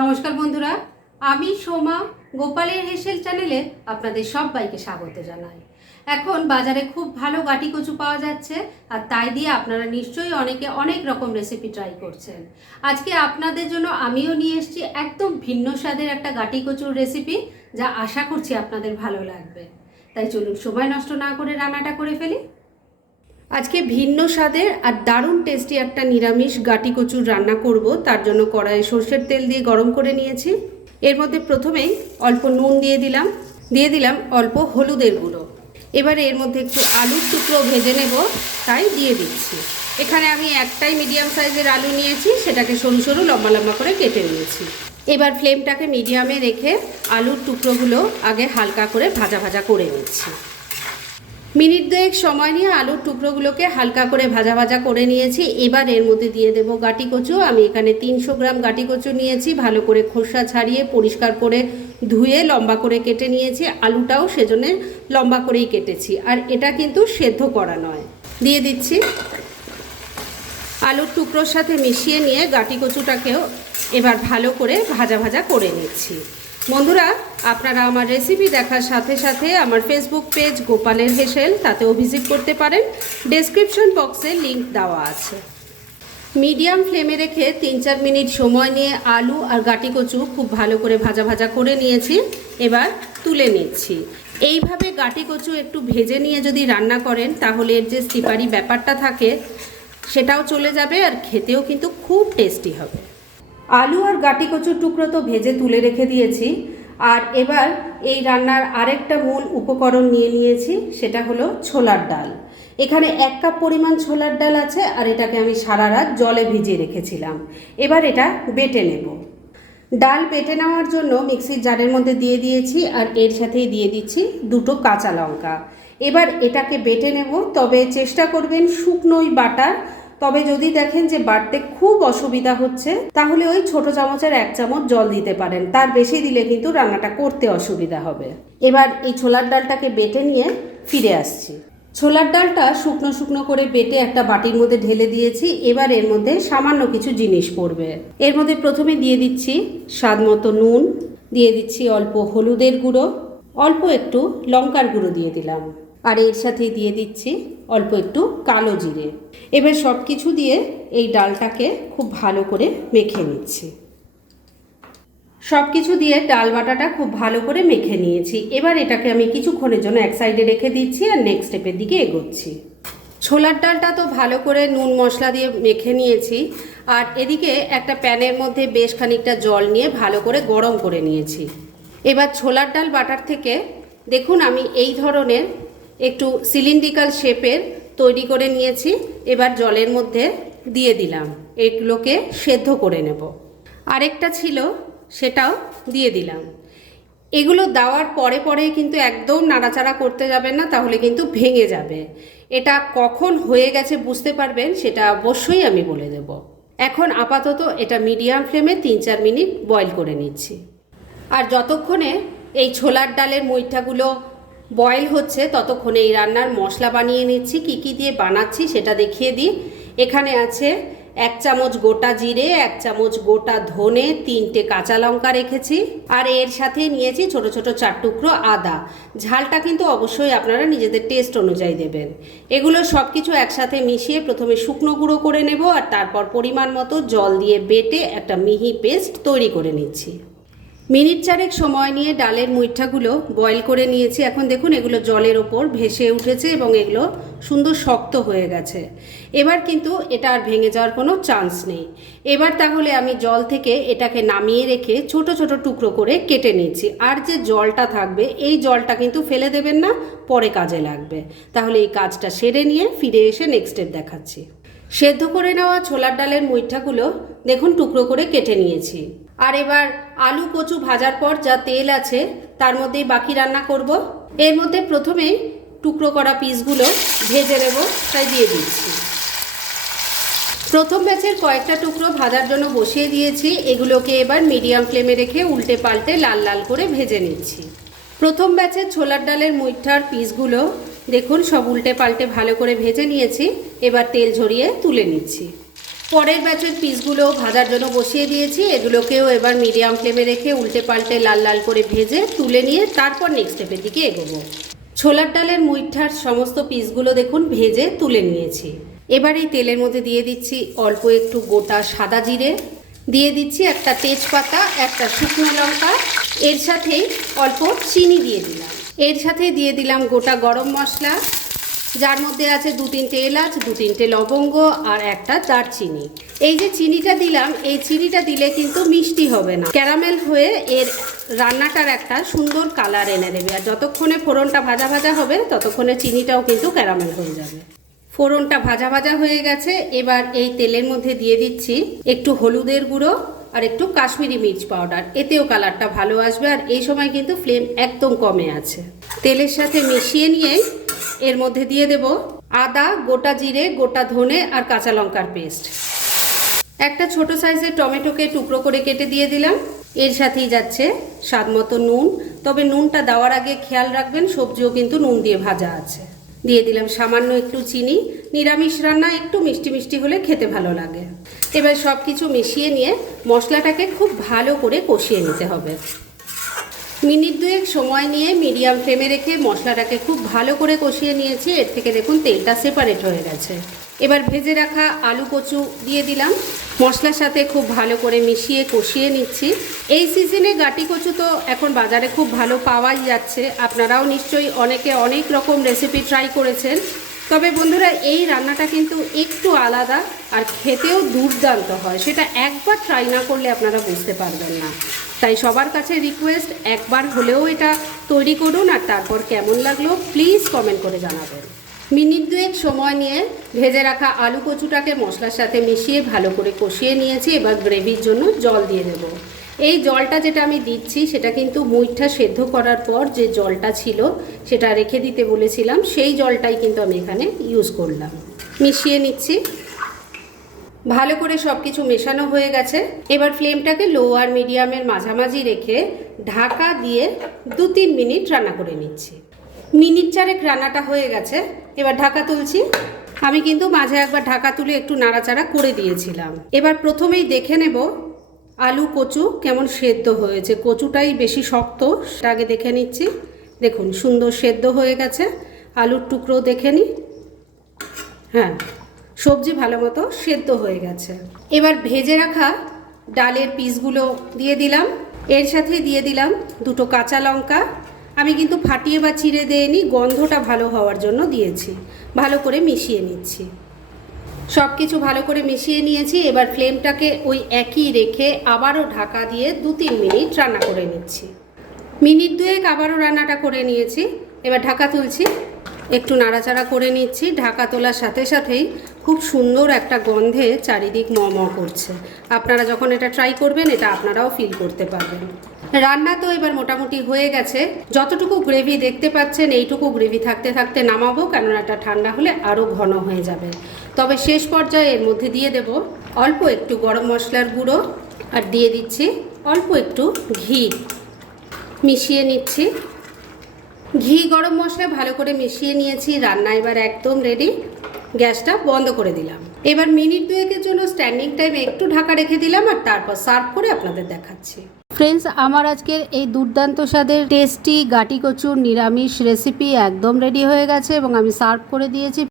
নমস্কার বন্ধুরা, আমি সোমা গোপালের হেসেল চ্যানেলে আপনাদের সবাইকে স্বাগত জানাই। এখন বাজারে খুব ভালো গাটি কচু পাওয়া যাচ্ছে, আর তাই দিয়ে আপনারা নিশ্চয়ই অনেকে অনেক রকম রেসিপি ট্রাই করছেন। আজকে আপনাদের জন্য আমিও নিয়ে এসেছি একদম ভিন্ন স্বাদের একটা গাটি কচুর রেসিপি, যা আশা করছি আপনাদের ভালো লাগবে। তাই চলুন সময় নষ্ট না করে রান্নাটা করে ফেলি। আজকে ভিন্ন স্বাদের আর দারুণ টেস্টি একটা নিরামিষ গাটি কচুর রান্না করব। তার জন্য কড়াইয়ে সর্ষের তেল দিয়ে গরম করে নিয়েছি। এর মধ্যে প্রথমেই অল্প নুন দিয়ে দিলাম অল্প হলুদের গুঁড়ো। এবারে এর মধ্যে একটু আলুর টুকরো ভেজে নেব, তাই দিয়ে দিচ্ছি। এখানে আমি একটাই মিডিয়াম সাইজের আলু নিয়েছি, সেটাকে সরু সরু লম্বা লম্বা করে কেটে নিয়েছি। এবার ফ্লেমটাকে মিডিয়ামে রেখে আলুর টুকরোগুলো আগে হালকা করে ভাজা ভাজা করে নিচ্ছি। মিনিট দুয়েক সময় নিয়ে আলুর টুকরোগুলোকে হালকা করে ভাজা ভাজা করে নিয়েছি। এবার এর মধ্যে দিয়ে দেব গাটি কচু। আমি এখানে 300 গ্রাম গাটি কচু নিয়েছি, ভালো করে খোসা ছাড়িয়ে পরিষ্কার করে ধুয়ে লম্বা করে কেটে নিয়েছি। আলুটাও সেজন্য লম্বা করেই কেটেছি, আর এটা কিন্তু সেদ্ধ করা নয়। দিয়ে দিচ্ছি। আলুর টুকরোর সাথে মিশিয়ে নিয়ে গাটি কচুটাকেও এবার ভালো করে ভাজা ভাজা করে নিচ্ছি। বন্ধুরা, আপনারা আমার রেসিপি দেখার সাথে সাথে আমার ফেসবুক পেজ গোপালের হেসেল, তাতেও ভিজিট করতে পারেন। ডেসক্রিপশন বক্সে লিংক দেওয়া আছে। মিডিয়াম ফ্লেমে রেখে 3-4 মিনিট সময় নিয়ে আলু আর গাটি কচু খুব ভালো করে ভাজা ভাজা করে নিয়েছি। এবার তুলে নিচ্ছি। এইভাবে গাটি কচু একটু ভেজে নিয়ে যদি রান্না করেন, তাহলে এর যে স্টিপারি ব্যাপারটা থাকে সেটাও চলে যাবে, আর খেতেও কিন্তু খুব টেস্টি হবে। আলু আর গাটি কচুর টুকরো তো ভেজে তুলে রেখে দিয়েছি। আর এবার এই রান্নার আরেকটা মূল উপকরণ নিয়ে নিয়েছি, সেটা হলো ছোলার ডাল। এখানে 1 কাপ পরিমাণ ছোলার ডাল আছে, আর এটাকে আমি সারা রাত জলে ভিজিয়ে রেখেছিলাম। এবার এটা বেটে নেব। ডাল বেটে নেওয়ার জন্য মিক্সির জারের মধ্যে দিয়ে দিয়েছি, আর এর সাথেই দিয়ে দিচ্ছি 2টো কাঁচা লঙ্কা। এবার এটাকে বেটে নেব, তবে চেষ্টা করবেন শুকনোই বাটার। তবে যদি দেখেন যে বাটতে খুব অসুবিধা হচ্ছে, তাহলে ওই ছোট চামচের 1 চামচ জল দিতে পারেন। তার বেশি দিলে কিন্তু রান্নাটা করতে অসুবিধা হবে। এবার এই ছোলার ডালটাকে বেটে নিয়ে ফিরে আসছি। ছোলার ডালটা শুকনো শুকনো করে বেটে একটা বাটির মধ্যে ঢেলে দিয়েছি। এবার এর মধ্যে সামান্য কিছু জিনিস পড়বে। এর মধ্যে প্রথমে দিয়ে দিচ্ছি স্বাদ মতো নুন, দিয়ে দিচ্ছি অল্প হলুদের গুঁড়ো, অল্প একটু লঙ্কার গুঁড়ো দিয়ে দিলাম, আর এর সাথেই দিয়ে দিচ্ছি অল্প একটু কালো জিরে। এবার সব কিছু দিয়ে এই ডালটাকে খুব ভালো করে মেখে নিচ্ছি। সব কিছু দিয়ে ডাল বাটাটা খুব ভালো করে মেখে নিয়েছি। এবার এটাকে আমি কিছুক্ষণের জন্য এক সাইডে রেখে দিচ্ছি, আর নেক্সট স্টেপের দিকে এগোচ্ছি। ছোলার ডালটা তো ভালো করে নুন মশলা দিয়ে মেখে নিয়েছি, আর এদিকে একটা প্যানের মধ্যে বেশ খানিকটা জল নিয়ে ভালো করে গরম করে নিয়েছি। এবার ছোলার ডাল বাটার থেকে দেখুন আমি এই ধরনের একটু সিলিন্ড্রিক্যাল শেপের তৈরি করে নিয়েছি। এবার জলের মধ্যে দিয়ে দিলাম, এগুলোকে সেদ্ধ করে নেব। আরেকটা ছিল, সেটাও দিয়ে দিলাম। এগুলো দেওয়ার পরে পরে কিন্তু একদম নাড়াচাড়া করতে যাবেন না, তাহলে কিন্তু ভেঙে যাবে। এটা কখন হয়ে গেছে বুঝতে পারবেন, সেটা অবশ্যই আমি বলে দেব। এখন আপাতত এটা মিডিয়াম ফ্লেমে 3-4 মিনিট বয়েল করে নিচ্ছি। আর যতক্ষণে এই ছোলার ডালের মুইঠাগুলো বয়েল হচ্ছে, ততক্ষণে এই রান্নার মশলা বানিয়ে নিচ্ছি। কি কি দিয়ে বানাচ্ছি সেটা দেখিয়ে দিই। এখানে আছে 1 চামচ গোটা জিরে, 1 চামচ গোটা ধনে, 3টে কাঁচা লঙ্কা রেখেছি, আর এর সাথে নিয়েছি ছোট ছোট 4 টুকরো আদা। ঝালটা কিন্তু অবশ্যই আপনারা নিজেদের টেস্ট অনুযায়ী দেবেন। এগুলো সব কিছু একসাথে মিশিয়ে প্রথমে শুকনো গুঁড়ো করে নেব, আর তারপর পরিমাণ মতো জল দিয়ে বেটে একটা মিহি পেস্ট তৈরি করে নিচ্ছি। মিনিট 4 সময় নিয়ে ডালের মুইঠাগুলো বয়েল করে নিয়েছি। এখন দেখুন এগুলো জলের ওপর ভেসে উঠেছে এবং এগুলো সুন্দর শক্ত হয়ে গেছে। এবার কিন্তু এটা আর ভেঙে যাওয়ার কোনো চান্স নেই। এবার তাহলে আমি জল থেকে এটাকে নামিয়ে রেখে ছোট ছোট টুকরো করে কেটে নিচ্ছি। আর যে জলটা থাকবে, এই জলটা কিন্তু ফেলে দেবেন না, পরে কাজে লাগবে। তাহলে এই কাজটা সেরে নিয়ে ফিরে এসে নেক্সট স্টেপ দেখাচ্ছি। সেদ্ধ করে নেওয়া ছোলার ডালের মুইঠাগুলো দেখুন টুকরো করে কেটে নিয়েছি। আর এবার আলু কচু ভাজার পর যা তেল আছে তার মধ্যেই বাকি রান্না করব। এর মধ্যে প্রথমে টুকরো করা পিসগুলো ভেজে নেব, তাই দিয়ে দিচ্ছি। প্রথম ব্যাচের কয়েকটা টুকরো ভাজার জন্য বসিয়ে দিয়েছি। এগুলোকে এবার মিডিয়াম ফ্লেমে রেখে উল্টে পাল্টে লাল লাল করে ভেজে নিচ্ছি। প্রথম ব্যাচের ছোলার ডালের মুইঠার পিসগুলো দেখুন সব উল্টে পাল্টে ভালো করে ভেজে নিয়েছি। এবার তেল ঝরিয়ে তুলে নিচ্ছি। পরের ব্যাচের পিসগুলো ভাজার জন্য বসিয়ে দিয়েছি। এগুলোকেও এবার মিডিয়াম ফ্লেমে রেখে উল্টে পাল্টে লাল লাল করে ভেজে তুলে নিয়ে তারপর নেক্সট স্টেপের দিকে এগোবো। ছোলার ডালের মুইঠার সমস্ত পিসগুলো দেখুন ভেজে তুলে নিয়েছি। এবার এই তেলের মধ্যে দিয়ে দিচ্ছি অল্প একটু গোটা সাদা জিরে, দিয়ে দিচ্ছি একটা তেজপাতা, একটা শুকনো লঙ্কা, এর সাথে অল্প চিনি দিয়ে দিলাম। এর সাথে দিয়ে দিলাম গোটা গরম মশলা, যার মধ্যে আছে 2-3টে এলাচ, 2-3টে লবঙ্গ আর একটা দারচিনি। এই যে চিনিটা দিলাম, এই চিনিটা দিলে কিন্তু মিষ্টি হবে না, ক্যারামেল হয়ে এর রান্নাটার একটা সুন্দর কালার এনে দেবে। আর যতক্ষণে ফোড়নটা ভাজা ভাজা হবে ততক্ষণে চিনিটাও কিন্তু ক্যারামেল হয়ে যাবে। ফোড়নটা ভাজা ভাজা হয়ে গেছে। এবার এই তেলের মধ্যে দিয়ে দিচ্ছি একটু হলুদের গুঁড়ো আর একটু কাশ্মীরি মির্চ পাউডার, এতেও কালারটা ভালো আসবে। আর এই সময় কিন্তু ফ্লেম একদম কমে আছে। তেলের সাথে মিশিয়ে নিয়ে এর মধ্যে দিয়ে দেব আদা, গোটা জিরে, গোটা ধনে আর কাঁচা লঙ্কার পেস্ট। একটা ছোট সাইজের টমেটোকে টুকরো করে কেটে দিয়ে দিলাম। এর সাথেই যাচ্ছে স্বাদ মতো নুন, তবে নুনটা দেওয়ার আগে খেয়াল রাখবেন সবজিও কিন্তু নুন দিয়ে ভাজা আছে। দিয়ে দিলাম সামান্য একটু চিনি, নিরামিষ রান্না একটু মিষ্টি মিষ্টি হলে খেতে ভালো লাগে। এবার সব কিছু মিশিয়ে নিয়ে মশলাটাকে খুব ভালো করে কষিয়ে নিতে হবে। মিনিট 2 সময় নিয়ে মিডিয়াম ফ্লেমে রেখে মশলাটাকে খুব ভালো করে কষিয়ে নিয়েছি। এর থেকে দেখুন তেলটা সেপারেট হয়ে গেছে। এবার ভেজে রাখা আলু কচু দিয়ে দিলাম, মশলার সাথে খুব ভালো করে মিশিয়ে কষিয়ে নিচ্ছি। এই সিজনে গাটি কচু তো এখন বাজারে খুব ভালো পাওয়াই যাচ্ছে। আপনারাও নিশ্চয়ই অনেকে অনেক রকম রেসিপি ট্রাই করেছেন, তবে বন্ধুরা এই রান্নাটা কিন্তু একটু আলাদা আর খেতেও দুর্দান্ত হয়। সেটা একবার ট্রাই না করলে আপনারা বুঝতে পারবেন না। তাই সবার কাছে রিকোয়েস্ট, একবার হলেও এটা তৈরি করুন আর তারপর কেমন লাগলো প্লিজ কমেন্ট করে জানাবেন। মিনিট 2 সময় নিয়ে ভেজে রাখা আলু কচুটাকে মশলার সাথে মিশিয়ে ভালো করে কষিয়ে নিয়েছি। এবার গ্রেভির জন্য জল দিয়ে দেব। এই জলটা যেটা আমি দিচ্ছি সেটা কিন্তু মুইঠা সেদ্ধ করার পর যে জলটা ছিল সেটা রেখে দিতে বলেছিলাম, সেই জলটাই কিন্তু আমি এখানে ইউজ করলাম। মিশিয়ে নিচ্ছি। ভালো করে সব কিছু মেশানো হয়ে গেছে। এবার ফ্লেমটাকে লো আর মিডিয়ামের মাঝামাঝি রেখে ঢাকা দিয়ে 2-3 মিনিট রান্না করে নিচ্ছি। মিনিট 4 রান্নাটা হয়ে গেছে। এবার ঢাকা তুলছি। আমি কিন্তু মাঝে একবার ঢাকা তুলে একটু নাড়াচাড়া করে দিয়েছিলাম। এবার প্রথমেই দেখে নেব আলু কচু কেমন সেদ্ধ হয়েছে। কচুটাই বেশি শক্ত, সেটা আগে দেখে নিচ্ছি। দেখুন সুন্দর সেদ্ধ হয়ে গেছে। আলুর টুকরো দেখে নিই, হ্যাঁ সবজি ভালো মতো সেদ্ধ হয়ে গেছে। এবার ভেজে রাখা ডালের পিসগুলো দিয়ে দিলাম। এর সাথে দিয়ে দিলাম 2টো কাঁচা লঙ্কা। আমি কিন্তু ফাটিয়ে বা চিড়ে দেইনি, গন্ধটা ভালো হওয়ার জন্য দিয়েছি। ভালো করে মিশিয়ে নিচ্ছি। সব কিছু ভালো করে মিশিয়ে নিয়েছি। এবার ফ্লেমটাকে ওই একই রেখে আবারও ঢাকা দিয়ে 2-3 মিনিট রান্না করে নিচ্ছি। মিনিট 2 আবারও রান্নাটা করে নিয়েছি। এবার ঢাকা তুলছি, একটু নাড়াচাড়া করে নিচ্ছি। ঢাকা তোলার সাথে সাথেই খুব সুন্দর একটা গন্ধে চারিদিক ম করছে। আপনারা যখন এটা ট্রাই করবেন এটা আপনারাও ফিল করতে পারবেন। রান্না তো এবার মোটামুটি হয়ে গেছে। যতটুকু গ্রেভি দেখতে পাচ্ছেন এইটুকু গ্রেভি থাকতে থাকতে নামাবো, কেননা এটা ঠান্ডা হলে আরও ঘন হয়ে যাবে। তবে শেষ পর্যায়ে এর মধ্যে দিয়ে দেব অল্প একটু গরম মশলার গুঁড়ো আর দিয়ে দিচ্ছি অল্প একটু ঘি। মিশিয়ে নিচ্ছি। ঘি গরম মশলা ভালো করে মিশিয়ে নিয়েছি। রান্না এবার একদম রেডি। গ্যাসটা বন্ধ করে দিলাম। এবার মিনিট 2 জন্য স্ট্যান্ডিং টাইমে একটু ঢাকা রেখে দিলাম আর তারপর সার্ভ করে আপনাদের দেখাচ্ছি। ফ্রেন্ডস, আমার আজকের এই দুর্দান্ত স্বাদের টেস্টি গাটি কচুর নিরামিষ রেসিপি একদম রেডি হয়ে গেছে এবং আমি সার্ভ করে দিয়েছি।